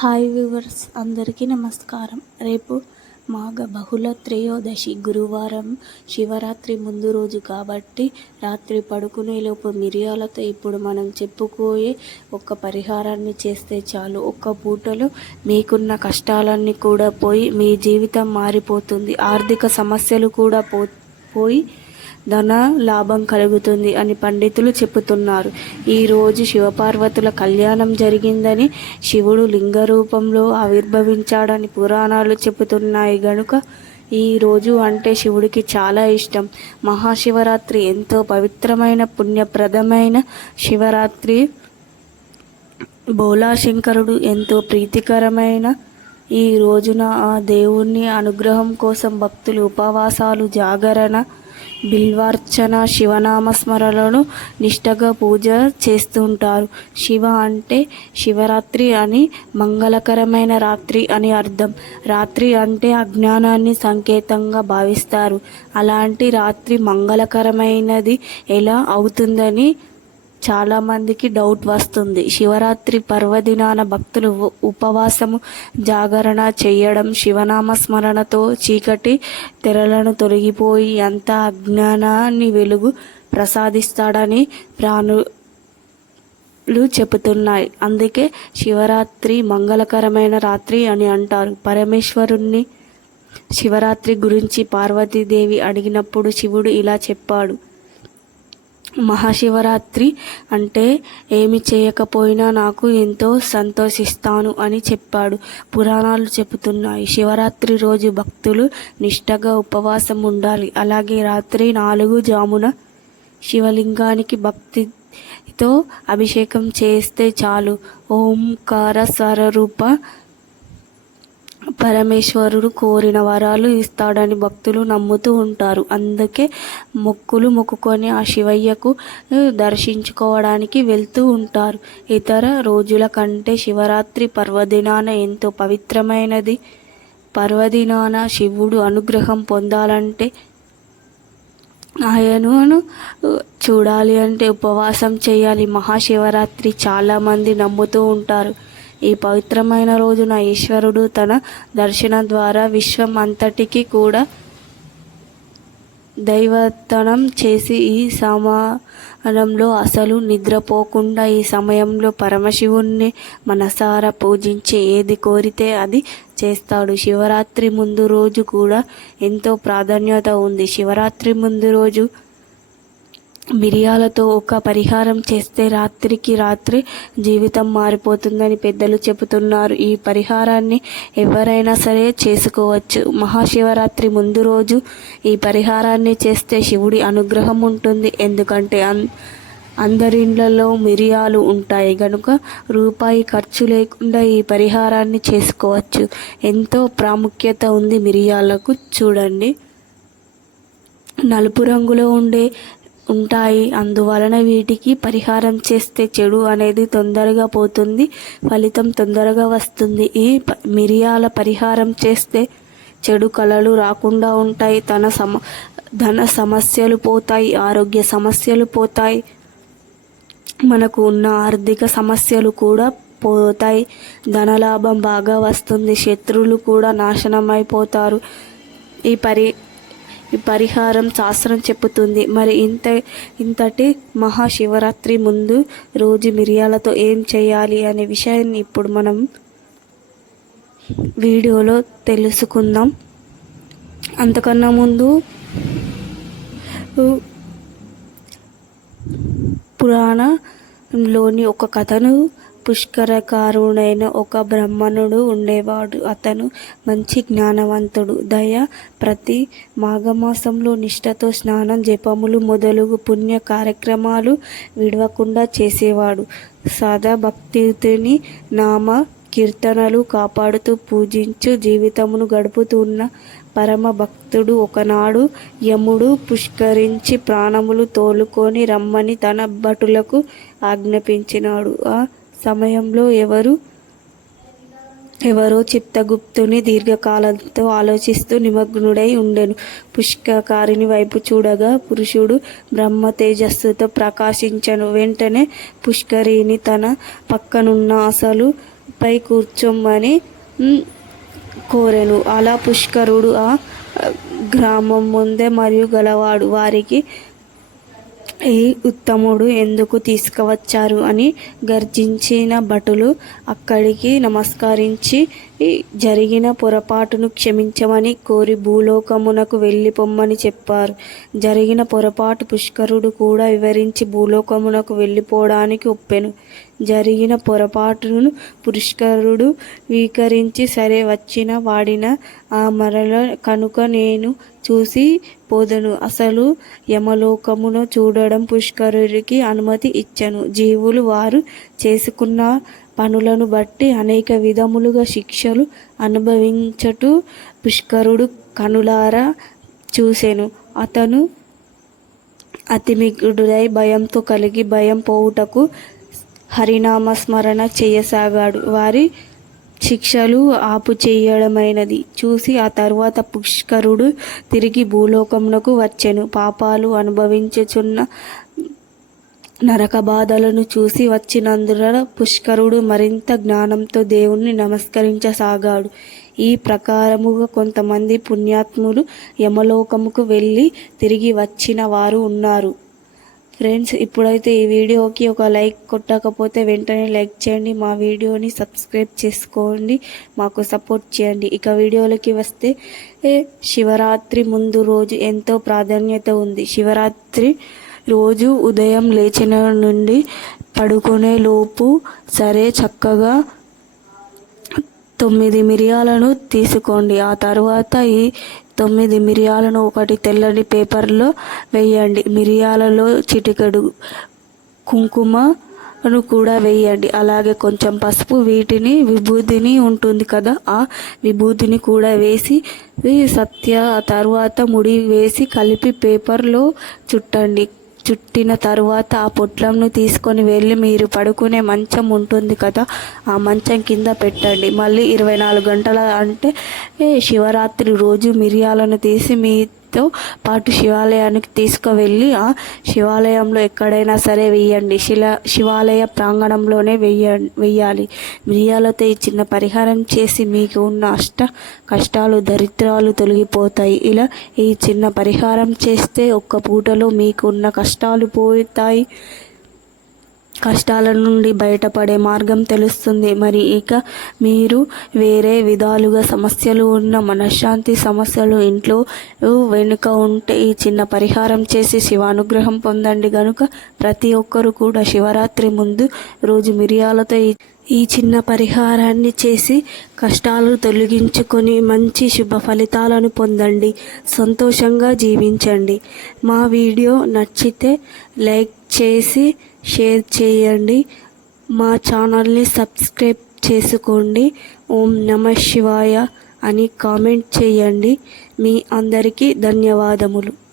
Hi viewers అందరికీ నమస్కారం. రేపు మాఘ బహుళ త్రయోదశి గురువారం శివరాత్రి ముందు రోజు కాబట్టి రాత్రి పడుకునేలోపు మిరియాలతో ఇప్పుడు మనం చెప్పుకోయే ఒక పరిహారాన్ని చేస్తే చాలు. ఒక్క పూటలో మీకున్న కష్టాలన్నీ కూడా పోయి మీ జీవితం మారిపోతుంది. ఆర్థిక సమస్యలు కూడా పో పోయి ధన లాభం కలుగుతుంది అని పండితులు చెబుతున్నారు. ఈరోజు శివపార్వతుల కళ్యాణం జరిగిందని శివుడు లింగ రూపంలో ఆవిర్భవించాడని పురాణాలు చెబుతున్నాయి గనుక ఈ రోజు అంటే శివుడికి చాలా ఇష్టం. మహాశివరాత్రి ఎంతో పవిత్రమైన పుణ్యప్రదమైన శివరాత్రి. భోలాశంకరుడు ఎంతో ప్రీతికరమైన ఈ రోజున ఆ దేవుణ్ణి అనుగ్రహం కోసం భక్తులు ఉపవాసాలు జాగరణ బిల్వార్చన శివనామస్మరణలను నిష్టగా పూజ చేస్తుంటారు. శివ అంటే శివరాత్రి అని మంగళకరమైన రాత్రి అని అర్థం. రాత్రి అంటే అజ్ఞానాన్ని సంకేతంగా భావిస్తారు. అలాంటి రాత్రి మంగళకరమైనది ఎలా అవుతుందని చాలామందికి డౌట్ వస్తుంది. శివరాత్రి పర్వదినాన భక్తులు ఉపవాసము జాగరణ చేయడం శివనామ స్మరణతో చీకటి తెరలను తొలగిపోయి అంత అజ్ఞానాన్ని వెలుగు ప్రసాదిస్తాడని ప్రాణులు చెబుతున్నాయి. అందుకే శివరాత్రి మంగళకరమైన రాత్రి అని అంటారు. పరమేశ్వరుణ్ణి శివరాత్రి గురించి పార్వతీదేవి అడిగినప్పుడు శివుడు ఇలా చెప్పాడు. మహాశివరాత్రి అంటే ఏమి చేయకపోయినా నాకు ఎంతో సంతోషిస్తాను అని చెప్పాడు. పురాణాలు చెబుతున్నాయి. శివరాత్రి రోజు భక్తులు నిష్టగా ఉపవాసం ఉండాలి. అలాగే రాత్రి నాలుగు జామున శివలింగానికి భక్తితో అభిషేకం చేస్తే చాలు. ఓంకార స్వరూప పరమేశ్వరుడు కోరిన వరాలు ఇస్తాడని భక్తులు నమ్ముతూ ఉంటారు. అందుకే మొక్కులు మొక్కుకొని ఆ శివయ్యకు దర్శించుకోవడానికి వెళ్తూ ఉంటారు. ఇతర రోజుల కంటే శివరాత్రి పర్వదినాన ఎంతో పవిత్రమైనది. పర్వదినాన శివుడు అనుగ్రహం పొందాలంటే ఆయనను చూడాలి అంటే ఉపవాసం చేయాలి. మహాశివరాత్రి చాలామంది నమ్ముతూ ఉంటారు. ఈ పవిత్రమైన రోజున ఈశ్వరుడు తన దర్శనం ద్వారా విశ్వం అంతటికి కూడా దైవతనం చేసి ఈ సమానంలో అసలు నిద్రపోకుండా ఈ సమయంలో పరమశివుణ్ణి మనసారా పూజించి ఏది కోరితే అది చేస్తాడు. శివరాత్రి ముందు రోజు కూడా ఎంతో ప్రాధాన్యత ఉంది. శివరాత్రి ముందు రోజు మిరియాలతో ఒక పరిహారం చేస్తే రాత్రికి రాత్రి జీవితం మారిపోతుందని పెద్దలు చెబుతున్నారు. ఈ పరిహారాన్ని ఎవరైనా సరే చేసుకోవచ్చు. మహాశివరాత్రి ముందు రోజు ఈ పరిహారాన్ని చేస్తే శివుడి అనుగ్రహం ఉంటుంది. ఎందుకంటే అన్ అందరిండ్లలో మిరియాలు ఉంటాయి. కనుక రూపాయి ఖర్చు లేకుండా ఈ పరిహారాన్ని చేసుకోవచ్చు. ఎంతో ప్రాముఖ్యత ఉంది మిరియాలకు. చూడండి. నలుపు రంగులో ఉండే ఉంటాయి. అందువలన వీటికి పరిహారం చేస్తే చెడు అనేది తొందరగా పోతుంది ఫలితం తొందరగా వస్తుంది. ఈ మిరియాల పరిహారం చేస్తే చెడు కళలు రాకుండా ఉంటాయి. తన సమ ధన సమస్యలు పోతాయి ఆరోగ్య సమస్యలు పోతాయి. మనకు ఉన్న ఆర్థిక సమస్యలు కూడా పోతాయి. ధనలాభం బాగా వస్తుంది శత్రువులు కూడా నాశనం అయిపోతారు ఈ పరి పరిహారం శాస్త్రం చెప్పుతుంది మరి ఇంత ఇంతటి మహాశివరాత్రి ముందు రోజు మిరియాలతో ఏం చేయాలి అనే విషయాన్ని ఇప్పుడు మనం వీడియోలో తెలుసుకుందాం. అంతకన్నా ముందు పురాణంలోని ఒక కథను పుష్కరకారుడైన ఒక బ్రాహ్మణుడు ఉండేవాడు. అతను మంచి జ్ఞానవంతుడు. దయ ప్రతి మాఘమాసంలో నిష్ఠతో స్నానం జపములు మొదలగు పుణ్య కార్యక్రమాలు విడవకుండా చేసేవాడు. సదా భక్తిని నామ కీర్తనలు కాపాడుతూ పూజించు జీవితమును గడుపుతున్న పరమ భక్తుడు ఒకనాడు యముడు పుష్కరించి ప్రాణములు తోలుకొని రమ్మని తన భటులకు ఆజ్ఞాపించినాడు. ఆ సమయంలో ఎవరు? ఎవరో చిత్తగుప్తుని దీర్ఘకాలంతో ఆలోచిస్తూ నిమగ్నుడై ఉండెను. పుష్కకారిని వైపు చూడగా పురుషుడు బ్రహ్మ తేజస్సుతో ప్రకాశించను. వెంటనే పుష్కరిని తన పక్కనున్న అసలు పై కూర్చోమని కోరెను. అలా పుష్కరుడు ఆ గ్రామం ముందే మరియు గలవాడు. వారికి ఈ ఉత్తముడు ఎందుకు తీసుకువచ్చారు అని గర్జించిన భటులు అక్కడికి నమస్కరించి జరిగిన పొరపాటును క్షమించమని కోరి భూలోకమునకు వెళ్ళి పొమ్మని చెప్పారు. జరిగిన పొరపాటు పుష్కరుడు కూడా వివరించి భూలోకమునకు వెళ్ళిపోవడానికి ఒప్పెను. జరిగిన పొరపాటును పుష్కరుడు స్వీకరించి సరే వచ్చిన వాడిన ఆ మరల కనుక నేను చూసి పోదను. అసలు యమలోకమును చూడడం పుష్కరుడికి అనుమతి ఇచ్చను. జీవులు వారు చేసుకున్న పనులను బట్టి అనేక విధములుగా శిక్షలు అనుభవించటు పుష్కరుడు కనులారా చూసెను. అతను అతిమిగుడుడై భయంతో కలిగి భయం పోవుటకు హరినామస్మరణ చేయసాగాడు. వారి శిక్షలు ఆపు చేయడమైనది. చూసి ఆ తరువాత పుష్కరుడు తిరిగి భూలోకమునకు వచ్చెను. పాపాలు అనుభవించుచున్న నరక బాధలను చూసి వచ్చినందున పుష్కరుడు మరింత జ్ఞానంతో దేవుణ్ణి నమస్కరించసాగాడు. ఈ ప్రకారముగా కొంతమంది పుణ్యాత్ములు యమలోకముకు వెళ్ళి తిరిగి వచ్చిన వారు ఉన్నారు. ఫ్రెండ్స్ ఇప్పుడైతే ఈ వీడియోకి ఒక లైక్ కొట్టకపోతే వెంటనే లైక్ చేయండి మా వీడియోని సబ్స్క్రైబ్ చేసుకోండి మాకు సపోర్ట్ చేయండి. ఇక వీడియోలోకి వస్తే శివరాత్రి ముందు రోజు ఎంతో ప్రాధాన్యత ఉంది. శివరాత్రి రోజు ఉదయం లేచిన నుండి పడుకునే లోపు సరే చక్కగా తొమ్మిది మిరియాలను తీసుకోండి. ఆ తర్వాత ఈ తొమ్మిది మిరియాలను ఒకటి తెల్లని పేపర్లో వేయండి. మిరియాలలో చిటికెడు కుంకుమను కూడా వేయండి. అలాగే కొంచెం పసుపు వీటిని విభూతిని ఉంటుంది కదా ఆ విభూతిని కూడా వేసి సత్య ఆ తర్వాత ముడి వేసి కలిపి పేపర్లో చుట్టండి. చుట్టిన తరువాత ఆ పొట్లంను తీసుకొని వెళ్ళి మీరు పడుకునే మంచం ఉంటుంది కదా ఆ మంచం కింద పెట్టండి. మళ్ళీ ఇరవై నాలుగు గంటల అంటే శివరాత్రి రోజు మిరియాలను తీసి మీ తో పాటు శివాలయానికి తీసుకువెళ్ళి ఆ శివాలయంలో ఎక్కడైనా సరే వెయ్యండి. శిల శివాలయ ప్రాంగణంలోనే వెయ్య వెయ్యాలి. మిరియాలతో ఈ చిన్న పరిహారం చేసి మీకు ఉన్న అష్ట కష్టాలు దరిద్రాలు తొలగిపోతాయి. ఇలా ఈ చిన్న పరిహారం చేస్తే ఒక్క పూటలో మీకు ఉన్న కష్టాలు పోతాయి. కష్టాల నుండి బయటపడే మార్గం తెలుస్తుంది. మరి ఇక మీరు వేరే విధాలుగా సమస్యలు ఉన్న మనశ్శాంతి సమస్యలు ఇంట్లో వెనుక ఉంటే ఈ చిన్న పరిహారం చేసి శివానుగ్రహం పొందండి. గనుక ప్రతి ఒక్కరు కూడా శివరాత్రి ముందు రోజు మిరియాలతో ఈ ఈ చిన్న పరిహారాన్ని చేసి కష్టాలు తొలగించుకొని మంచి శుభ ఫలితాలను పొందండి. సంతోషంగా జీవించండి. మా వీడియో నచ్చితే లైక్ చేసి షేర్ చేయండి. మా ఛానల్ని సబ్స్క్రైబ్ చేసుకోండి. ఓం నమ శివాయ అని కామెంట్ చేయండి. మీ అందరికీ ధన్యవాదములు.